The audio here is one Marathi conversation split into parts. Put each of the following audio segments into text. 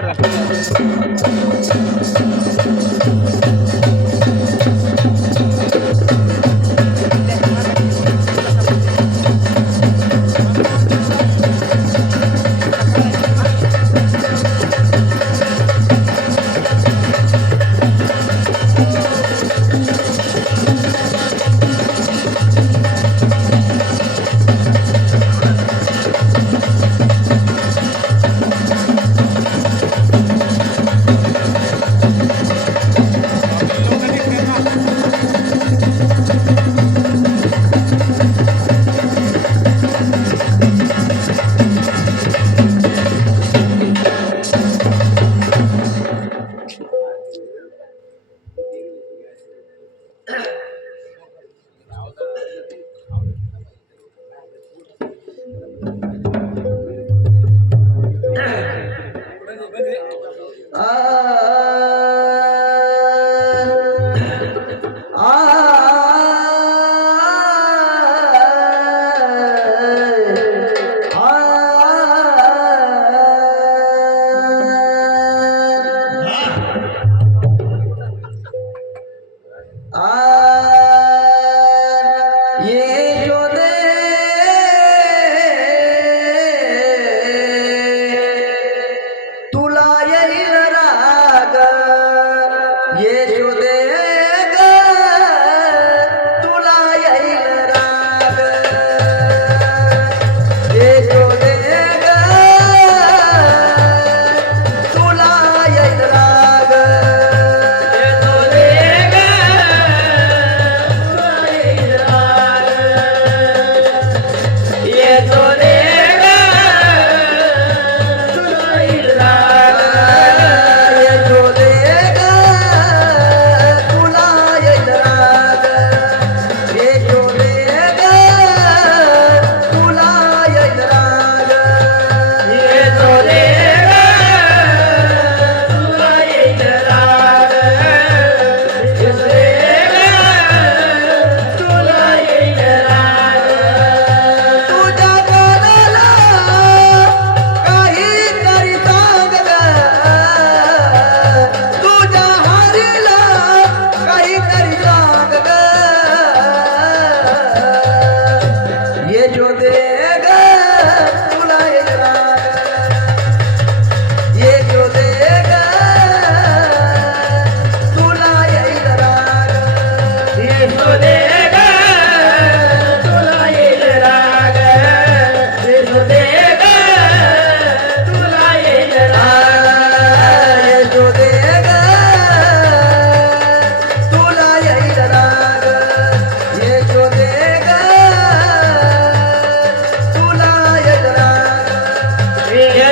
Gracias. Ah.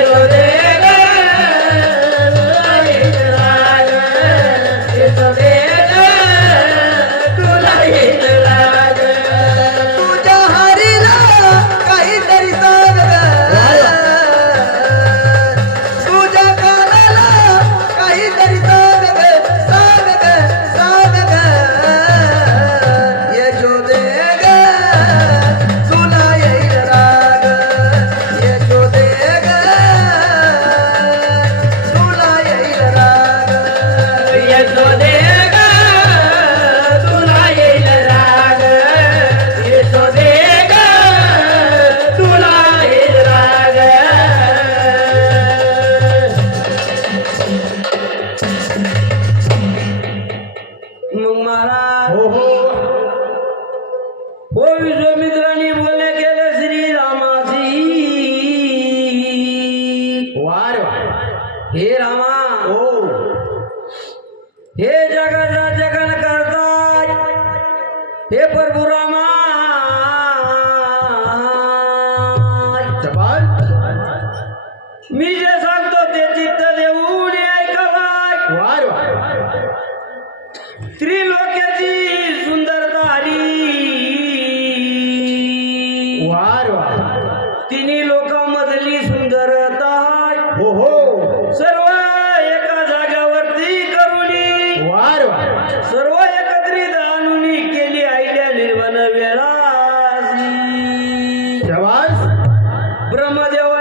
Dios de paper બુરા ब्रह्मदेव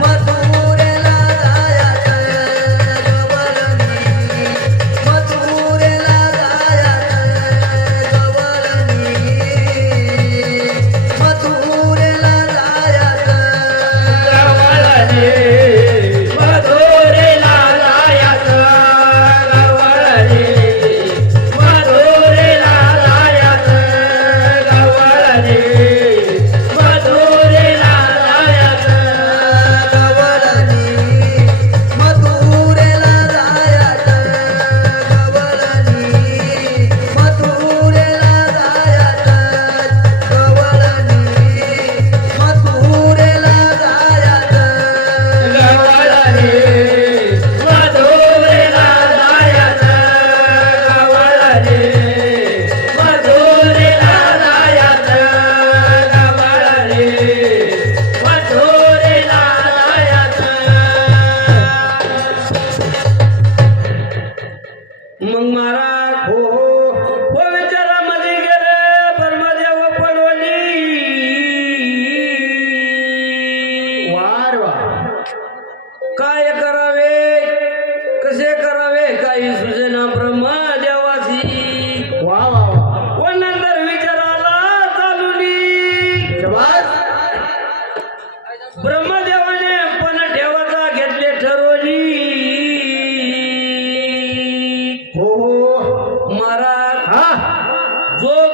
what the ઉમંગ મારા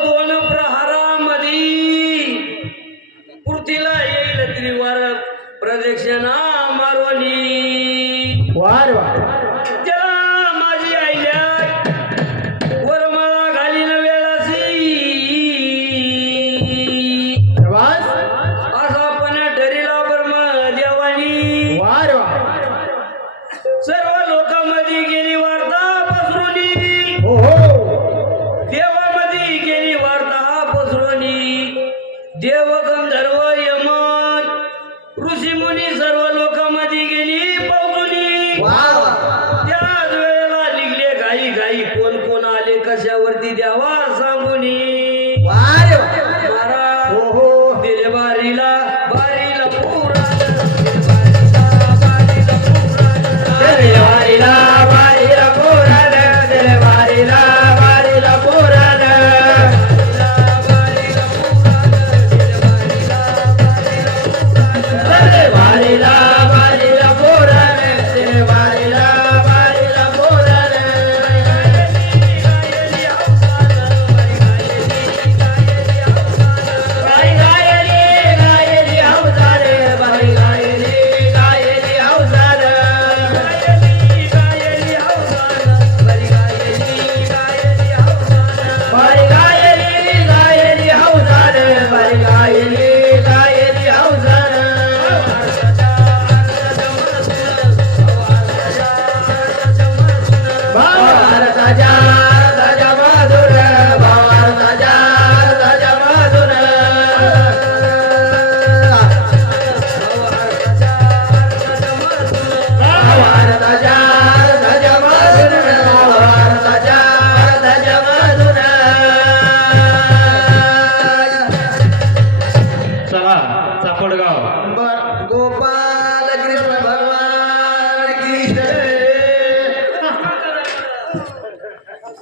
दोन प्रहारामध्ये पृथ्वीला येईल त्रिवार प्रदक्षिणा गंधर्व यमन ऋषी मुनी सर्व लोकांमध्ये गेली वा त्याच वेळेला निघले घाई घाई कोण कोण आले कशावरती द्यावा?